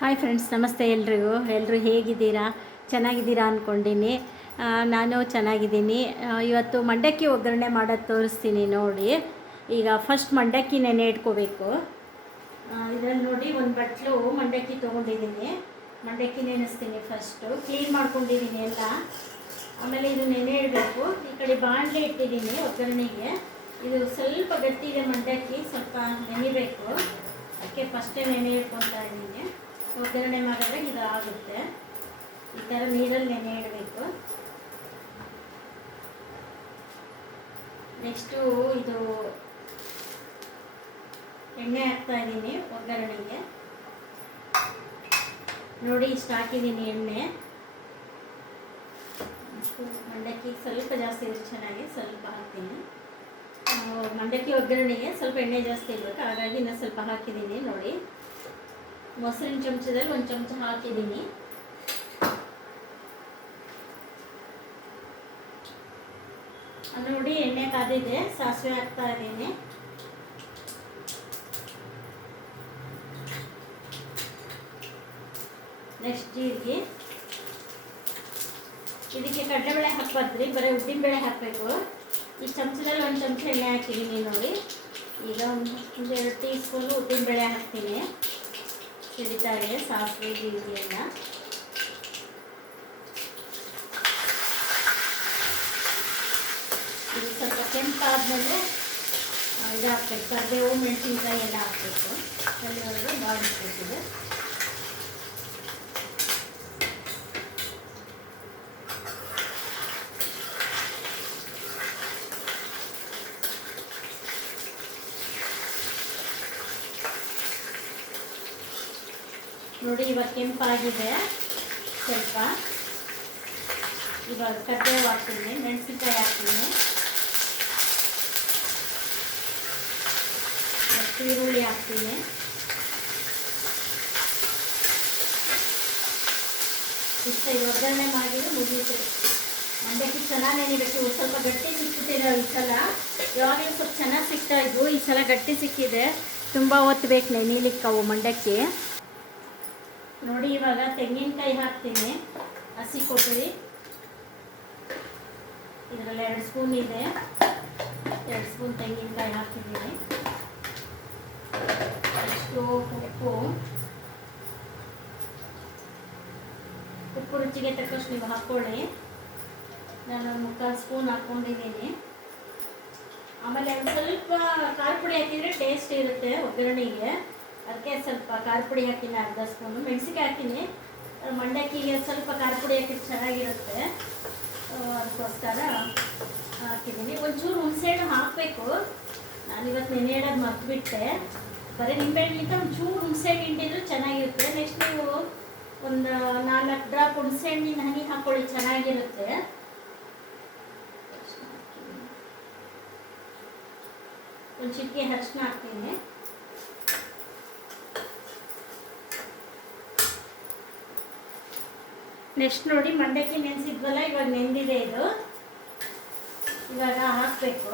Hi friends, ನಮಸ್ತೆ ಎಲ್ರಿಗೂ. ಎಲ್ಲರೂ ಹೇಗಿದ್ದೀರಾ? ಚೆನ್ನಾಗಿದ್ದೀರಾ ಅಂದ್ಕೊಂಡಿನಿ. ನಾನು ಚೆನ್ನಾಗಿದ್ದೀನಿ. ಇವತ್ತು ಮಂಡಕ್ಕಿ ಒಗ್ಗರಣೆ ಮಾಡೋದು ತೋರಿಸ್ತೀನಿ ನೋಡಿ. ಈಗ ಫಸ್ಟ್ ಮಂಡಕ್ಕಿ ನೆನೆ ಇಟ್ಕೋಬೇಕು. ಇದರಲ್ಲಿ ನೋಡಿ ಒಂದು ಬಟ್ಲು ಮಂಡಕ್ಕಿ ತೊಗೊಂಡಿದ್ದೀನಿ. ಮಂಡಕ್ಕಿ ನೆನೆಸ್ತೀನಿ. ಫಸ್ಟು ಕ್ಲೀನ್ ಮಾಡ್ಕೊಂಡಿದ್ದೀನಿ ಎಲ್ಲ. ಆಮೇಲೆ ಇದು ನೆನೆ ಇಡಬೇಕು. ಈ ಕಡೆ ಬಾಣಲೆ ಇಟ್ಟಿದ್ದೀನಿ ಒಗ್ಗರಣೆಗೆ. ಇದು ಸ್ವಲ್ಪ ಗಟ್ಟಿ ಇದೆ ಮಂಡಕ್ಕಿ, ಸ್ವಲ್ಪ ನೆನಿಬೇಕು. ಅದಕ್ಕೆ ಫಸ್ಟೇ ನೆನೆ ಇಟ್ಕೊತಾ ಇದ್ದೀನಿ. ಒಗ್ಗರಣೆ ಮಾಡಿದ್ರೆ ಇದು ಆಗುತ್ತೆ. ಈ ಥರ ನೀರಲ್ಲಿ ನೆನೆ ಇಡಬೇಕು. ನೆಕ್ಸ್ಟು ಇದು ಎಣ್ಣೆ ಹಾಕ್ತಾ ಇದ್ದೀನಿ ಒಗ್ಗರಣೆಗೆ. ನೋಡಿ ಇಷ್ಟು ಹಾಕಿದ್ದೀನಿ ಎಣ್ಣೆ. ಮಂಡಕ್ಕಿ ಸ್ವಲ್ಪ ಜಾಸ್ತಿ ಇರುತ್ತೆ, ಚೆನ್ನಾಗಿ ಸ್ವಲ್ಪ ಹಾಕ್ತೀನಿ. ಮಂಡಕ್ಕಿ ಒಗ್ಗರಣೆಗೆ ಸ್ವಲ್ಪ ಎಣ್ಣೆ ಜಾಸ್ತಿ ಇರಬೇಕು, ಹಾಗಾಗಿ ಇನ್ನೂ ಸ್ವಲ್ಪ ಹಾಕಿದ್ದೀನಿ. ನೋಡಿ, ಮೊಸರಿನ ಚಮಚದಲ್ಲಿ ಒಂದು ಚಮಚ ಹಾಕಿದ್ದೀನಿ. ನೋಡಿ ಎಣ್ಣೆ ಕಾದಿದೆ, ಸಾಸಿವೆ ಹಾಕ್ತಾ ಇದ್ದೀನಿ. ನೆಕ್ಸ್ಟ್ ಜೀರಿಗೆ. ಇದಕ್ಕೆ ಕಡಲೆಬೇಳೆ ಹಾಕ್ಬಾರ್ದ್ರಿ, ಬರೀ ಉದ್ದಿನಬೇಳೆ ಹಾಕಬೇಕು. ಈ ಚಮಚದಲ್ಲಿ ಒಂದು ಚಮಚ ಎಣ್ಣೆ ಹಾಕಿದ್ದೀನಿ ನೋಡಿ. ಈಗ ಒಂದು 2 ಟೀ ಸ್ಪೂನು ಉದ್ದಿನಬೇಳೆ ಹಾಕ್ತೀನಿ. ಸಿಡಿತಾರೆ ಸಾಸಿವೆ ಜೀರಿಗೆಯನ್ನು. ಇದು ಸ್ವಲ್ಪ ಕೆಂಪಾದ್ಮೇಲೆ ಇದು ಹಾಕ್ಬೇಕು, ಕರಿಬೇವು ಮೆಣಸಿನ್ಕಾಯಿ ಎಲ್ಲ ಹಾಕಬೇಕು. ಅಲ್ಲಿವರೆಗೂ ಬಾಡಿಸ್ಬೇಕಿದೆ. ನೋಡಿ ಇವಾಗ ಕೆಂಪಾಗಿದೆ ಸ್ವಲ್ಪ. ಇವಾಗ ಕರಿಬೇವು ಹಾಕ್ತೀನಿ, ಮೆಣಸಿನ್ಕಾಯಿ ಹಾಕ್ತೀನಿ, ಮತ್ತು ಈರುಳ್ಳಿ ಹಾಕ್ತೀನಿ. ಇಷ್ಟ ಒಗ್ಗರಣೆ ಮಾಡಿದ್ರೆ ಮುಗೀತು. ಮಂಡಕ್ಕಿ ಚೆನ್ನಾಗಿ ನೆನಿಬೇಕು. ಸ್ವಲ್ಪ ಗಟ್ಟಿ ಸಿಕ್ಕಿದೆ ಈ ಸಲ. ಯಾವಾಗಲೂ ಸ್ವಲ್ಪ ಚೆನ್ನಾಗಿ ಸಿಗ್ತಾ ಇದ್ವು, ಈ ಸಲ ಗಟ್ಟಿ ಸಿಕ್ಕಿದೆ. ತುಂಬ ಹೊತ್ತು ಬೇಕು ನೆನಿಲಿಕ್ಕೆ ಅವು ಮಂಡಕ್ಕಿ. ನೋಡಿ ಇವಾಗ ತೆಂಗಿನಕಾಯಿ ಹಾಕ್ತೀನಿ, ಹಸಿ ಕೊಬ್ಬರಿ. ಇದರಲ್ಲಿ 2 ಸ್ಪೂನ್ ಇದೆ. 2 ಸ್ಪೂನ್ ತೆಂಗಿನಕಾಯಿ ಹಾಕಿದ್ದೀನಿ. ಇಷ್ಟು ಉಪ್ಪು ರುಚಿಗೆ ತಕ್ಕಷ್ಟು ನೀವು ಹಾಕ್ಕೊಳ್ಳಿ. ನಾನು 1/4 ಸ್ಪೂನ್ ಹಾಕ್ಕೊಂಡಿದ್ದೀನಿ. ಆಮೇಲೆ ಒಂದು ಸ್ವಲ್ಪ ಖಾರ ಪುಡಿ ಹಾಕಿದರೆ ಟೇಸ್ಟ್ ಇರುತ್ತೆ ಒಗ್ಗರಣೆಗೆ. ಅದಕ್ಕೆ ಸ್ವಲ್ಪ ಖಾರ ಪುಡಿ ಹಾಕಿನಿ, 1/2 ಸ್ಪೂನು. ಮೆಣಸಿನ್ಕಾಯಿ ಹಾಕಿನಿ, ಮಂಡಕ್ಕಿಗೆ ಸ್ವಲ್ಪ ಖಾರ ಪುಡಿ ಹಾಕಿದ್ರೆ ಚೆನ್ನಾಗಿರುತ್ತೆ, ಅದಕ್ಕೋಸ್ಕರ ಹಾಕಿದ್ದೀನಿ. ಒಂಚೂರು ಹುಣಸೆಹಣ್ಣು ಹಾಕಬೇಕು. ನಾನಿವತ್ತು ನೆನೆ ಇಡೋದು ಮರ್ತುಬಿಟ್ಟೆ. ಬರೀ ನಿಂಬೆಹಣ್ಣಿಂದ ಒಂಚೂರು ಹುಣಸೆಹಣ್ಣು ಹಿಂಡಿದ್ರು ಚೆನ್ನಾಗಿರುತ್ತೆ. ನೆಕ್ಸ್ಟ್ ನೀವು ಒಂದು 4 ಡ್ರಾಪ್ ಹುಣಸೆಹಣ್ಣಿನ ಹನಿ ಹಾಕ್ಕೊಳ್ಳಿ, ಚೆನ್ನಾಗಿರುತ್ತೆ. ಒಂದು ಚಿಟಿಕೆ ಅರಿಶಿನ ಹಾಕ್ತೀನಿ. ನೆಕ್ಸ್ಟ್ ನೋಡಿ ಮಂಡಕ್ಕಿ ನೆನೆಸಿದ್ವಲ್ಲ, ಇವಾಗ ನೆಂದಿದೆ ಇದು. ಇವಾಗ ಹಾಕಬೇಕು.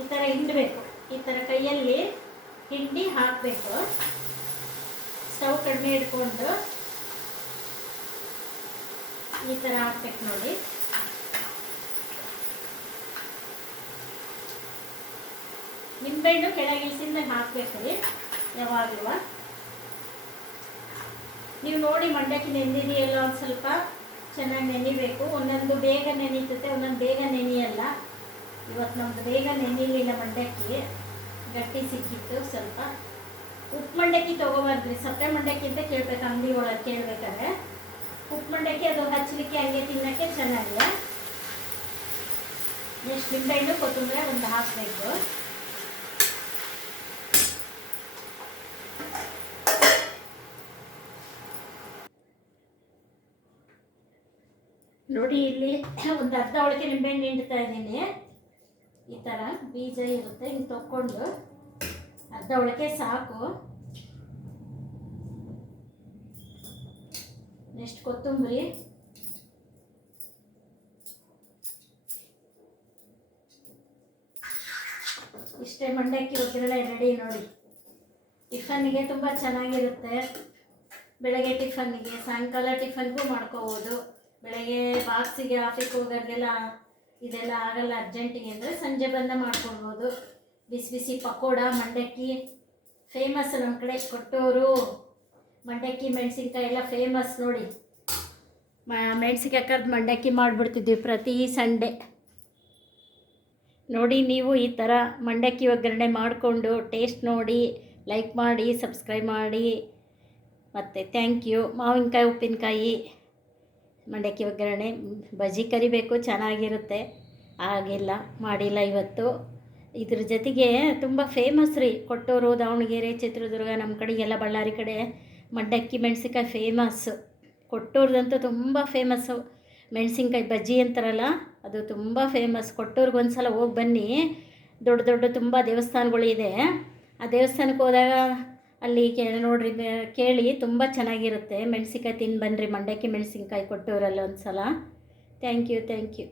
ಈ ಥರ ಹಿಂಡಬೇಕು, ಈ ಥರ ಕೈಯಲ್ಲಿ ಹಿಂಡಿ ಹಾಕಬೇಕು. ಸ್ಟವ್ ಕಡಿಮೆ ಇಟ್ಕೊಂಡು ಈ ಥರ ಹಾಕ್ಬೇಕು ನೋಡಿ. ನಿಂಬೆಹಣ್ಣು ಕೆಳಗಿಳಿಸಿಂದ ಹಾಕ್ಬೇಕ್ರಿ ಯಾವಾಗಲೂ. ನೀವು ನೋಡಿ ಮಂಡಕ್ಕಿ ನೆಂದಿದೆಯಲ್ಲ, ಒಂದು ಸ್ವಲ್ಪ ಚೆನ್ನಾಗಿ ನೆನಿಬೇಕು. ಒಂದೊಂದು ಬೇಗ ನೆನೀತತೆ, ಒಂದೊಂದು ಬೇಗ ನೆನೆಯಲ್ಲ. ಇವತ್ತು ನಮ್ಮದು ಬೇಗ ನೆನಿಲಿಲ್ಲ, ಮಂಡಕ್ಕಿ ಗಟ್ಟಿ ಸಿಕ್ಕಿತ್ತು ಸ್ವಲ್ಪ. ಉಪ್ಪು ಮಂಡಕ್ಕಿ ತೊಗೋಬಾರ್ದ್ರಿ, ಸಪ್ಪೆ ಮಂಡಕ್ಕಿ ಅಂತ ಕೇಳ್ಬೇಕು ಅಂಗಡಿ ಒಳಗೆ ಕೇಳಬೇಕಾದ್ರೆ. ಉಪ್ಪು ಮಂಡಕ್ಕಿ ಅದು ಹಚ್ಚಲಿಕ್ಕೆ ಹಂಗೆ ತಿನ್ನೋಕ್ಕೆ ಚೆನ್ನಾಗಿದೆ. ನೆಕ್ಸ್ಟ್ ನಿಂಬೆಹಣ್ಣು ಕೊತ್ತಂಬರಿ ಒಂದು ಹಾಕಬೇಕು. ನೋಡಿ ಇಲ್ಲಿ ಒಂದು ಅರ್ಧ ಒಳಗೆ ನಿಂಬೆಹಣ್ಣು ಹಿಂಡ್ತಾ ಇದ್ದೀನಿ. ಈ ಥರ ಬೀಜ ಇರುತ್ತೆ, ಹಿಂಗೆ ತಕ್ಕೊಂಡು ಅರ್ಧ ಒಳಗೆ ಸಾಕು. ನೆಕ್ಸ್ಟ್ ಕೊತ್ತಂಬರಿ, ಇಷ್ಟೇ ಮಂಡಕ್ಕಿ ಒಗ್ಗರಣೆ ರೆಡಿ ನೋಡಿ. ಟಿಫನ್ನಿಗೆ ತುಂಬ ಚೆನ್ನಾಗಿರುತ್ತೆ. ಬೆಳಗ್ಗೆ ಟಿಫನ್ನಿಗೆ, ಸಾಯಂಕಾಲ ಟಿಫನ್ಗೂ ಮಾಡ್ಕೋಬೋದು. ಬೆಳಗ್ಗೆ ಬಾಕ್ಸಿಗೆ ಆಫೀಸ್ಗೆ ಹೋಗೋರಿಗೆಲ್ಲ ಇದೆಲ್ಲ ಆಗಲ್ಲ ಅರ್ಜೆಂಟಿಗೆ ಅಂದರೆ ಸಂಜೆ ಬಂದ ಮಾಡ್ಕೊಳ್ಬೋದು. ಬಿಸಿ ಬಿಸಿ ಪಕೋಡ, ಮಂಡಕ್ಕಿ ಫೇಮಸ್ ನಮ್ಮ ಕಡೆ. ಕೊಟ್ಟೂರು ಮಂಡಕ್ಕಿ ಮೆಣಸಿನ್ಕಾಯಿ ಎಲ್ಲ ಫೇಮಸ್ ನೋಡಿ. ಮೆಣಸಿನ್ಕಾಯಿ ಕರ್ದು ಮಂಡಕ್ಕಿ ಮಾಡಿಬಿಡ್ತಿದ್ವಿ ಪ್ರತಿ ಸಂಡೇ. ನೋಡಿ ನೀವು ಈ ಥರ ಮಂಡಕ್ಕಿ ಒಗ್ಗರಣೆ ಮಾಡಿಕೊಂಡು ಟೇಸ್ಟ್ ನೋಡಿ, ಲೈಕ್ ಮಾಡಿ, ಸಬ್ಸ್ಕ್ರೈಬ್ ಮಾಡಿ. ಮತ್ತು ಥ್ಯಾಂಕ್ ಯು. ಮಾವಿನಕಾಯಿ, ಉಪ್ಪಿನಕಾಯಿ, ಮಂಡಕ್ಕಿ ಒಗ್ಗರಣೆ, ಬಜ್ಜಿ ಕರಿಬೇಕು, ಚೆನ್ನಾಗಿರುತ್ತೆ. ಆಗಿಲ್ಲ, ಮಾಡಿಲ್ಲ ಇವತ್ತು. ಇದ್ರ ಜೊತೆಗೆ ತುಂಬ ಫೇಮಸ್ ರೀ ಕೊಟ್ಟೂರು, ದಾವಣಗೆರೆ, ಚಿತ್ರದುರ್ಗ, ನಮ್ಮ ಕಡೆಗೆಲ್ಲ ಬಳ್ಳಾರಿ ಕಡೆ ಮಂಡಕ್ಕಿ ಮೆಣಸಿನ್ಕಾಯಿ ಫೇಮಸ್ಸು. ಕೊಟ್ಟೂರ್ದಂತೂ ತುಂಬ ಫೇಮಸ್ಸು. ಮೆಣಸಿನ್ಕಾಯಿ ಬಜ್ಜಿ ಅಂತಾರಲ್ಲ, ಅದು ತುಂಬ ಫೇಮಸ್. ಕೊಟ್ಟೂರ್ಗೆ ಒಂದು ಸಲ ಹೋಗಿ ಬನ್ನಿ. ದೊಡ್ಡ ದೊಡ್ಡ ತುಂಬ ದೇವಸ್ಥಾನಗಳಿದೆ. ಆ ದೇವಸ್ಥಾನಕ್ಕೆ ಹೋದಾಗ ಅಲ್ಲಿ ನೋಡಿರಿ, ಕೇಳಿ, ತುಂಬ ಚೆನ್ನಾಗಿರುತ್ತೆ. ಮೆಣಸಿನ್ಕಾಯಿ ತಿಂದು ಬನ್ನಿರಿ, ಮಂಡಕ್ಕಿ ಮೆಣಸಿನ್ಕಾಯಿ ಕೊಟ್ಟೂರಲ್ಲಿ ಒಂದು ಸಲ. Thank you.